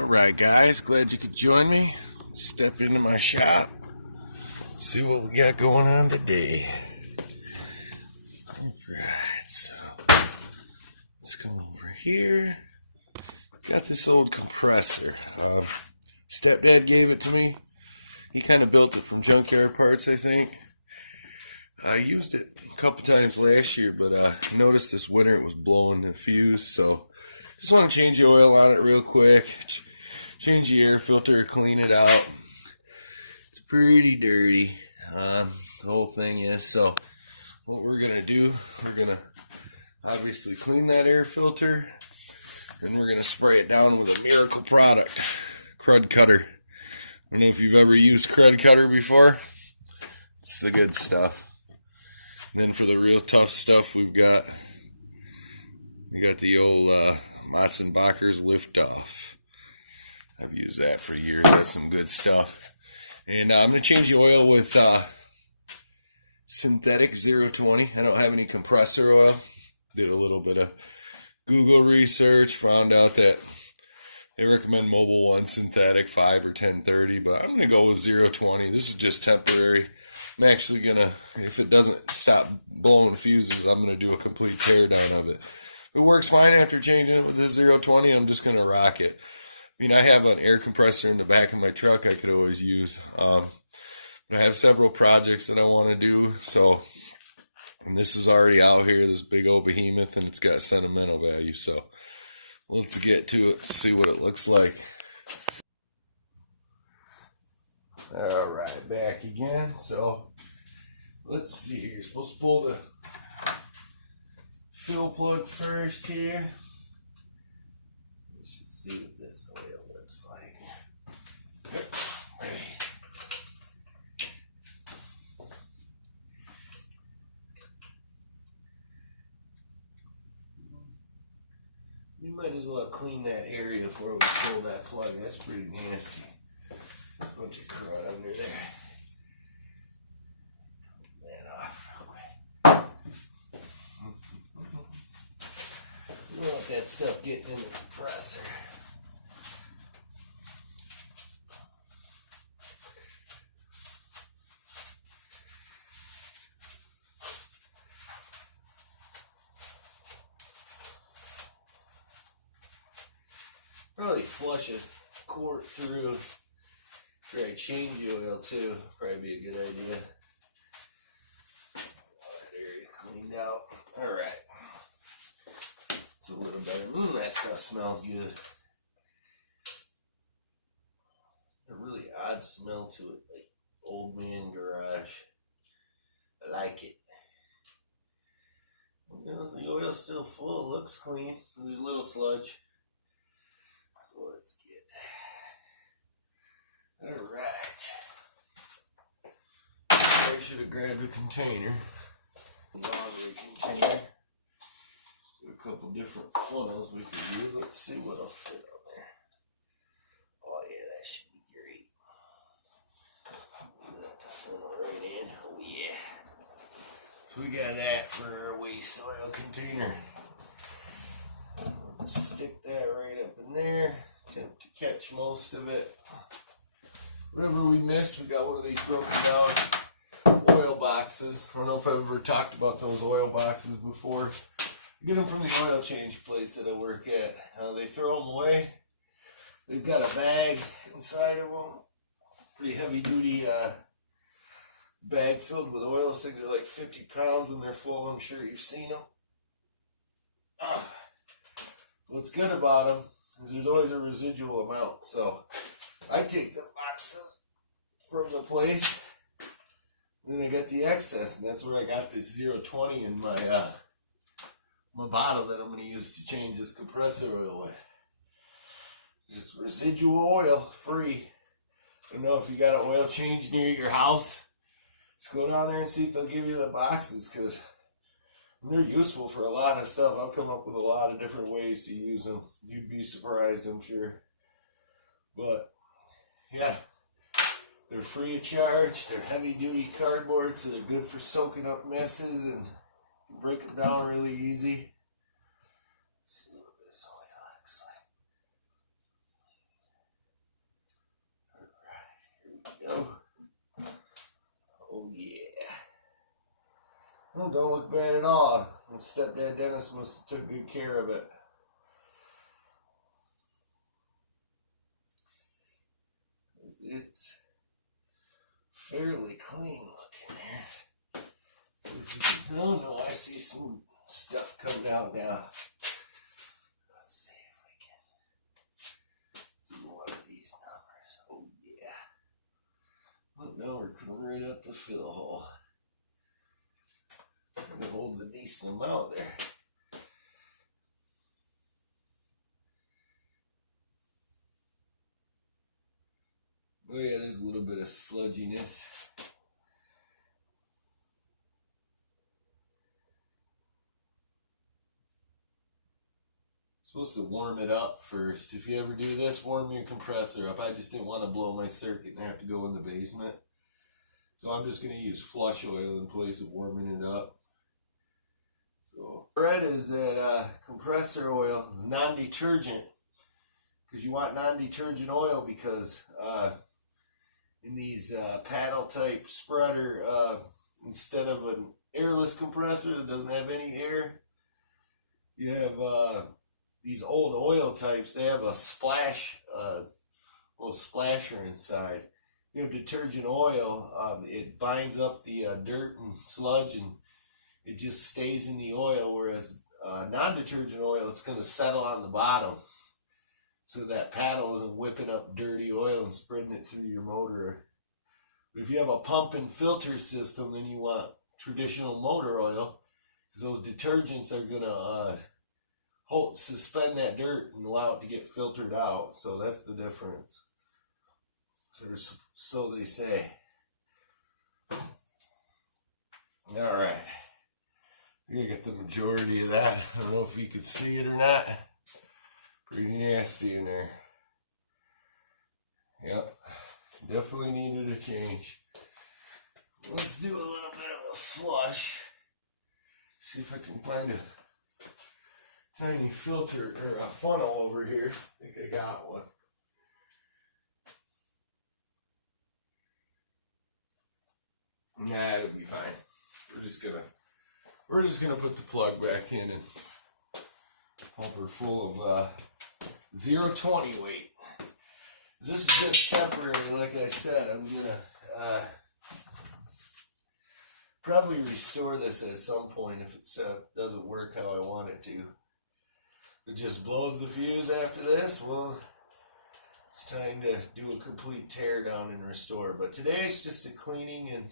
Alright guys, glad you could join me. Let's step into my shop, see what we got going on today. Alright, so let's come over here. Got this old compressor. Stepdad gave it to me. He kind of built it from junkyard parts, I think. I used it a couple times last year, but noticed this winter it was blowing the fuse, so just want to change the oil on it real quick. Change the air filter, clean it out. It's pretty dirty. The whole thing is. So what we're going to do, we're going to obviously clean that air filter, and we're going to spray it down with a miracle product, Crud Cutter. I don't know if you've ever used Crud Cutter before. It's the good stuff. And then for the real tough stuff, we got the old Matzenbacher's Lift Off. I've used that for years. That's some good stuff. And I'm going to change the oil with synthetic 020. I don't have any compressor oil. Did a little bit of Google research. Found out that they recommend Mobile One synthetic 5 or 1030. But I'm going to go with 020. This is just temporary. I'm actually going to, if it doesn't stop blowing fuses, I'm going to do a complete tear down of it. It works fine after changing it with this 020. I'm just going to rock it. I mean, I have an air compressor in the back of my truck I could always use. But I have several projects that I want to do. So, and this is already out here, this big old behemoth, and it's got sentimental value. So, let's get to it, see what it looks like. Alright, back again. So, let's see here. You're supposed to pull the fill plug first here. Let's just see what this oil looks like. You might as well clean that area before we pull that plug. That's pretty nasty. Bunch of crud under there. You don't want that stuff getting in the compressor. Probably flush a quart through after I change the oil too. Probably be a good idea. That area cleaned out. Alright. It's a little better. That stuff smells good. A really odd smell to it, like old man garage. I like it. You know, the oil's still full. It looks clean. There's a little sludge. So let's get. Alright. I should have grabbed a container. Laundry container. A couple different funnels we could use. Let's see what'll fit on there. Oh yeah, that should be great. Put that funnel right in. Oh yeah. So we got that for our waste oil container. Stick that right up in there. Attempt to catch most of it. Whatever we miss, we got one of these broken down oil boxes. I don't know if I've ever talked about those oil boxes before. Get them from the oil change place that I work at. They throw them away. They've got a bag inside of them. Pretty heavy duty bag filled with oil. Those things are like 50 pounds when they're full. I'm sure you've seen them. What's good about them is there's always a residual amount. So I take the boxes from the place. Then I got the excess. And that's where I got this 020 in my my bottle that I'm going to use to change this compressor oil with. Just residual oil, free. I don't know if you got an oil change near your house. Just go down there and see if they'll give you the boxes, because they're useful for a lot of stuff. I've come up with a lot of different ways to use them. You'd be surprised, I'm sure. But, yeah. They're free of charge. They're heavy duty cardboard, so they're good for soaking up messes and break them down really easy. Let's see what this oil looks Oh, don't look bad at all. My stepdad Dennis must have took good care of it. It's fairly clean looking here. Oh no, I see some stuff coming out now. Let's see if we can do one of these numbers. Oh yeah. Look, now we're coming right up the fill hole. And it holds a decent amount there. Oh yeah, there's a little bit of sludginess. Supposed to warm it up first. If you ever do this, warm your compressor up. I just didn't want to blow my circuit and have to go in the basement. So I'm just going to use flush oil in place of warming it up. So red is that compressor oil is non-detergent. Because you want non-detergent oil because in these paddle type spreader, instead of an airless compressor that doesn't have any air, you have these old oil types. They have a splash, little splasher inside. You have detergent oil, it binds up the dirt and sludge and it just stays in the oil, whereas non-detergent oil, it's going to settle on the bottom so that paddle isn't whipping up dirty oil and spreading it through your motor. But if you have a pump and filter system, then you want traditional motor oil, because those detergents are going to suspend that dirt and allow it to get filtered out. So that's the difference. So they say. Alright. We're going to get the majority of that. I don't know if you can see it or not. Pretty nasty in there. Yep. Definitely needed a change. Let's do a little bit of a flush. See if I can find a tiny filter or a funnel over here. I think I got one. Nah, it'll be fine. We're just gonna put the plug back in and pump her full of 020 weight. This is just temporary, like I said. I'm gonna probably restore this at some point if it doesn't work how I want it to. If it just blows the fuse after this, well, it's time to do a complete tear down and restore. But today it's just a cleaning and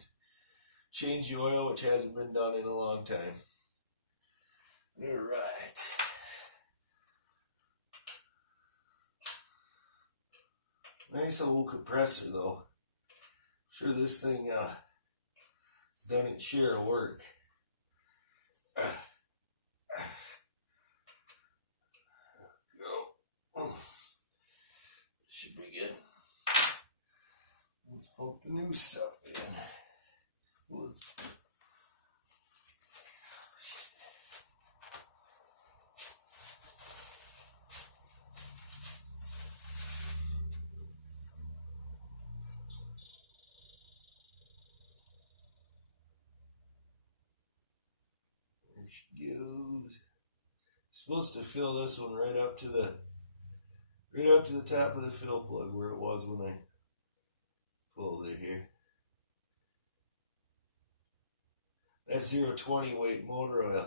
change the oil, which hasn't been done in a long time. Alright. Nice old compressor though. I'm sure this thing has done its share of work. Go. Should be good. Let's pump the new stuff in. There she goes. Supposed to fill this one right up to the top of the fill plug where it was when I pulled it here. That's 020 weight motor oil.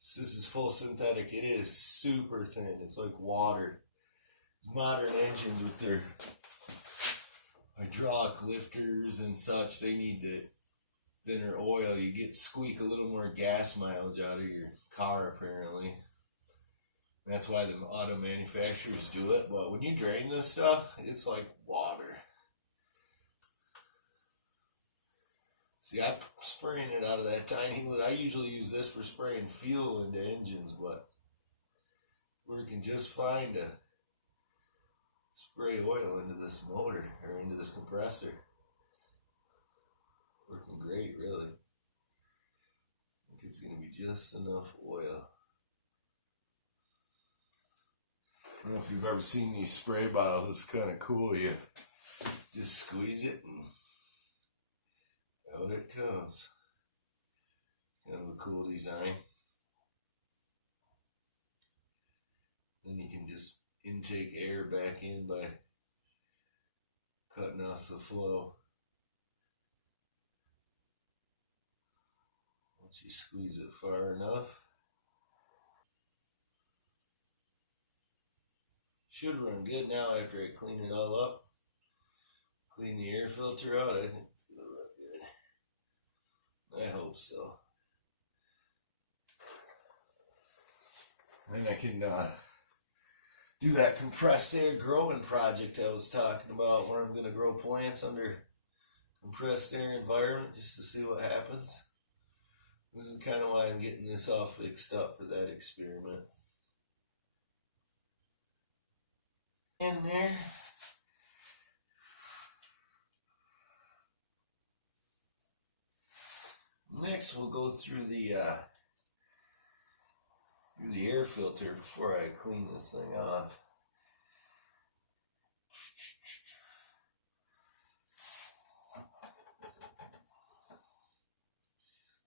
This is full synthetic. It is super thin. It's like water. Modern engines with their hydraulic lifters and such, they need the thinner oil. You get squeak a little more gas mileage out of your car apparently. That's why the auto manufacturers do it. But when you drain this stuff, it's like water. See, I'm spraying it out of that tiny lid. I usually use this for spraying fuel into engines, but working just fine to spray oil into this motor, or into this compressor. Working great, really. I think it's going to be just enough oil. I don't know if you've ever seen these spray bottles. It's kind of cool. You just squeeze it and out it comes. Kind of a cool design. Then you can just intake air back in by cutting off the flow. Once you squeeze it far enough. Should run good now after I clean it all up. Clean the air filter out. I think it's going to run good. I hope so. Then I can do that compressed air growing project I was talking about, where I'm going to grow plants under compressed air environment just to see what happens. This is kind of why I'm getting this all fixed up for that experiment. In there. Next, we'll go through the air filter before I clean this thing off.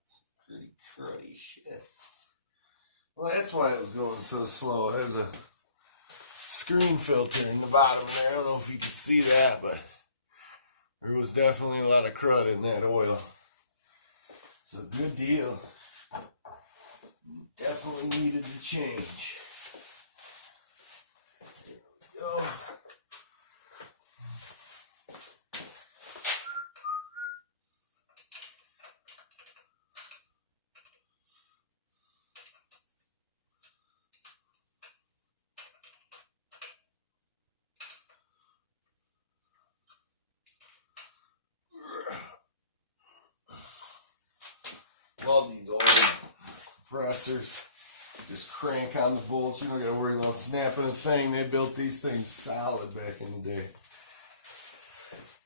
It's pretty cruddy shit. Well, that's why it was going so slow. There's a screen filter in the bottom there. I don't know if you can see that, but there was definitely a lot of crud in that oil. It's a good deal. Definitely needed to change. There we go. Love these old compressors. Just crank on the bolts. You don't gotta worry about snapping a thing. They built these things solid back in the day.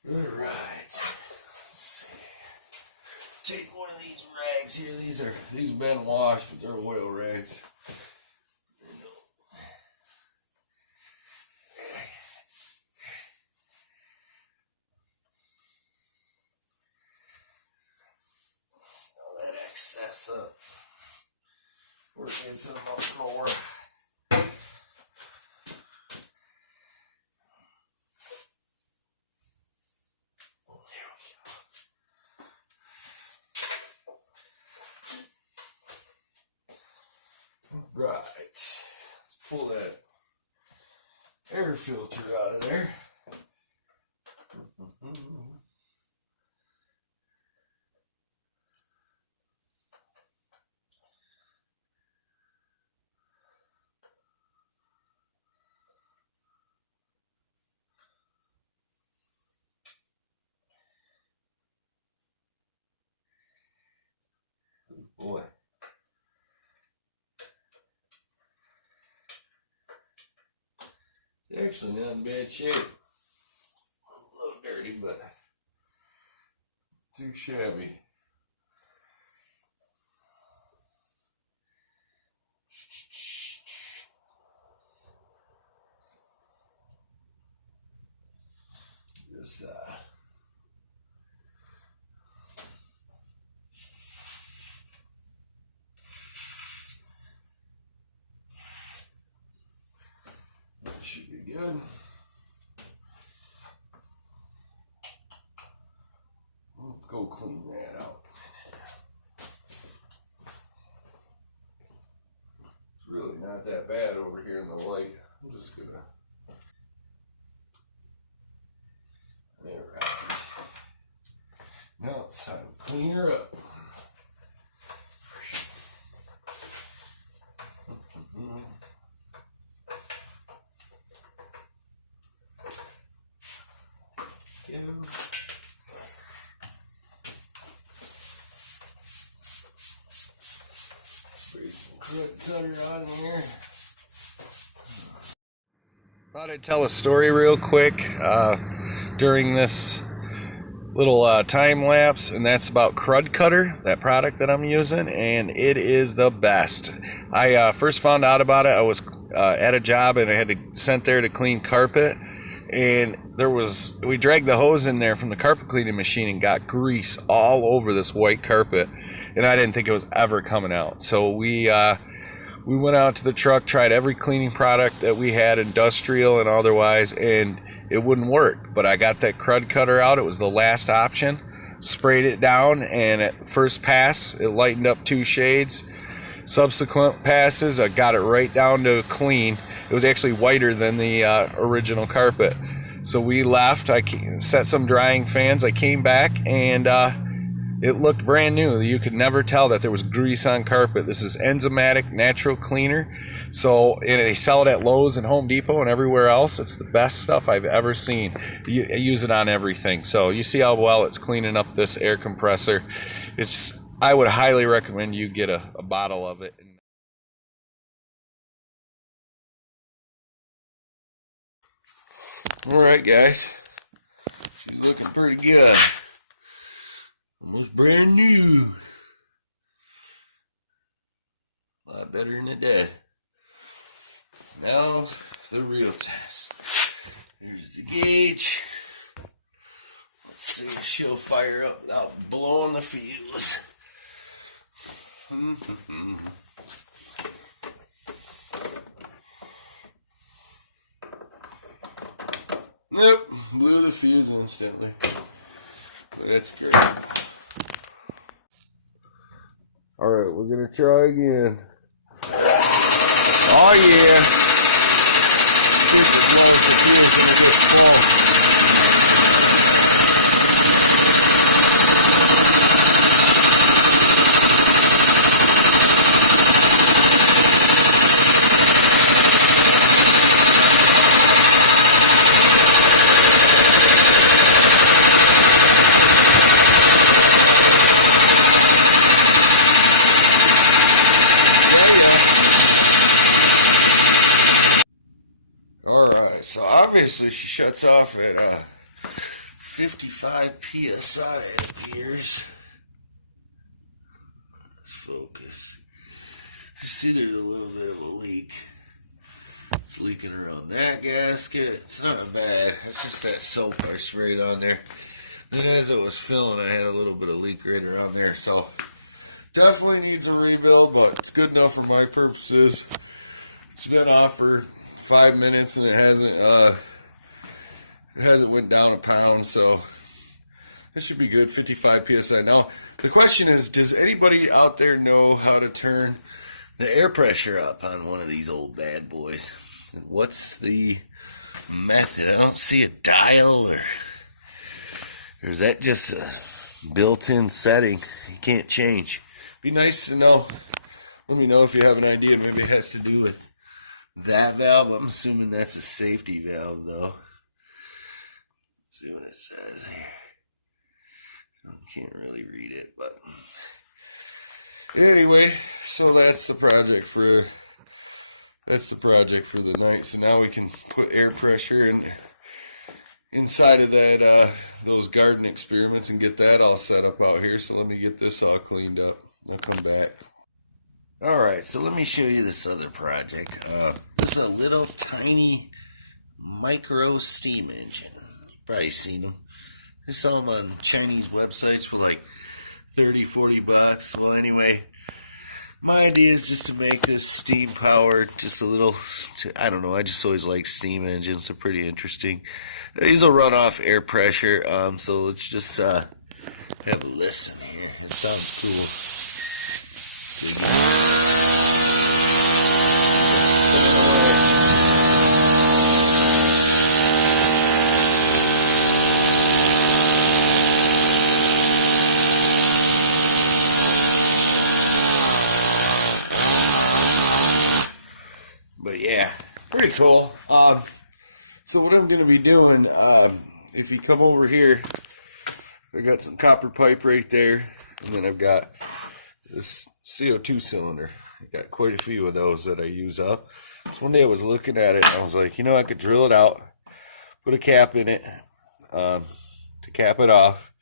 Alright. Let's see. Take one of these rags here. These have been washed, but they're oil rags. All that excess up. We're getting some much more. Right. Let's pull that air filter out of there. Boy. It's actually not in bad shape. A little dirty, but too shabby. Just that should be good. Let's go clean that out. It's really not that bad over here in the light. I'm just gonna. Alright. Now it's time to clean her up. Spray some crud cutter on here. Thought I'd tell a story real quick during this little time lapse, and that's about Crud Cutter, that product that I'm using, and it is the best. I first found out about it. I was at a job and I had to sent there to clean carpet, and we dragged the hose in there from the carpet cleaning machine and got grease all over this white carpet, and I didn't think it was ever coming out. So we went out to the truck, tried every cleaning product that we had, industrial and otherwise, and it wouldn't work. But I got that crud cutter out. It was the last option. Sprayed it down, and at first pass, it lightened up 2 shades. Subsequent passes, I got it right down to clean. It was actually whiter than the original carpet. So we left. I set some drying fans. I came back, and it looked brand new. You could never tell that there was grease on carpet. This is enzymatic natural cleaner. So, and they sell it at Lowe's and Home Depot and everywhere else. It's the best stuff I've ever seen. I use it on everything. So you see how well it's cleaning up this air compressor. I would highly recommend you get a bottle of it. All right, guys. She's looking pretty good. Almost brand new. A lot better than it did. Now, the real test. Here's the gauge. Let's see if she'll fire up without blowing the fuse. Nope, blew the fuse instantly. But that's great. Alright, we're gonna try again. Oh yeah. Alright, so obviously she shuts off at 55 psi, it appears. Let's focus. See, there's a little bit of a leak. It's leaking around that gasket. It's not bad. It's just that soap I sprayed on there. Then as it was filling, I had a little bit of leak right around there. So definitely needs a rebuild, but it's good enough for my purposes. It's been off for 5 minutes and it hasn't went down a pound, so this should be good. 55 psi. Now the question is, does anybody out there know how to turn the air pressure up on one of these old bad boys? What's the method? I don't see a dial, or is that just a built-in setting you can't change? Be nice to know. Let me know if you have an idea. Maybe it has to do with that valve. I'm assuming that's a safety valve, though. Let's see what it says here. I can't really read it, but anyway, so that's the project for the night. So now we can put air pressure inside of that those garden experiments and get that all set up out here. So let me get this all cleaned up. I'll come back. Alright, so let me show you this other project. This is a little tiny micro steam engine. You've probably seen them. I saw them on Chinese websites for like 30, 40 bucks. Well, anyway, my idea is just to make this steam powered, just a little, I don't know, I just always like steam engines. They're pretty interesting. These will run off air pressure, so let's just have a listen here. It sounds cool. But yeah, pretty cool. So what I'm going to be doing, if you come over here, I got some copper pipe right there, and then I've got this CO2 cylinder. I got quite a few of those that I use up. So one day I was looking at it, and I was like, you know, I could drill it out, put a cap in it to cap it off,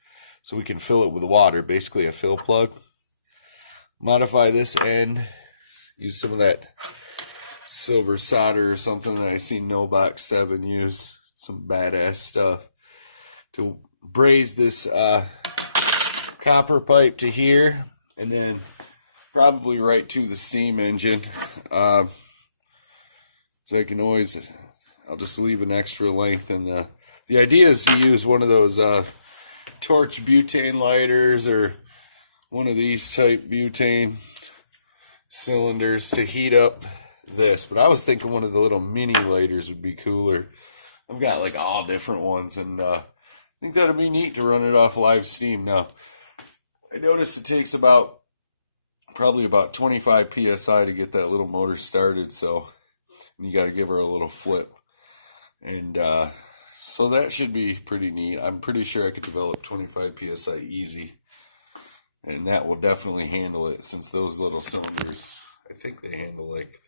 so we can fill it with water, basically a fill plug. Modify this end, use some of that silver solder or something that I seen No Box 7 use. some badass stuff to braze this copper pipe to here, and then probably right to the steam engine. So I can always, I'll just leave an extra length, and the idea is to use one of those torch butane lighters or one of these type butane cylinders to heat up this. But I was thinking one of the little mini lighters would be cooler. I've got like all different ones, and I think that'd be neat to run it off live steam. Now, I noticed it takes probably about 25 psi to get that little motor started, so you got to give her a little flip. And so that should be pretty neat. I'm pretty sure I could develop 25 psi easy, and that will definitely handle it, since those little cylinders, I think they handle like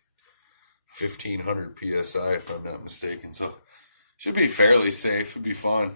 1500 psi if I'm not mistaken. So should be fairly safe. It'd be fun.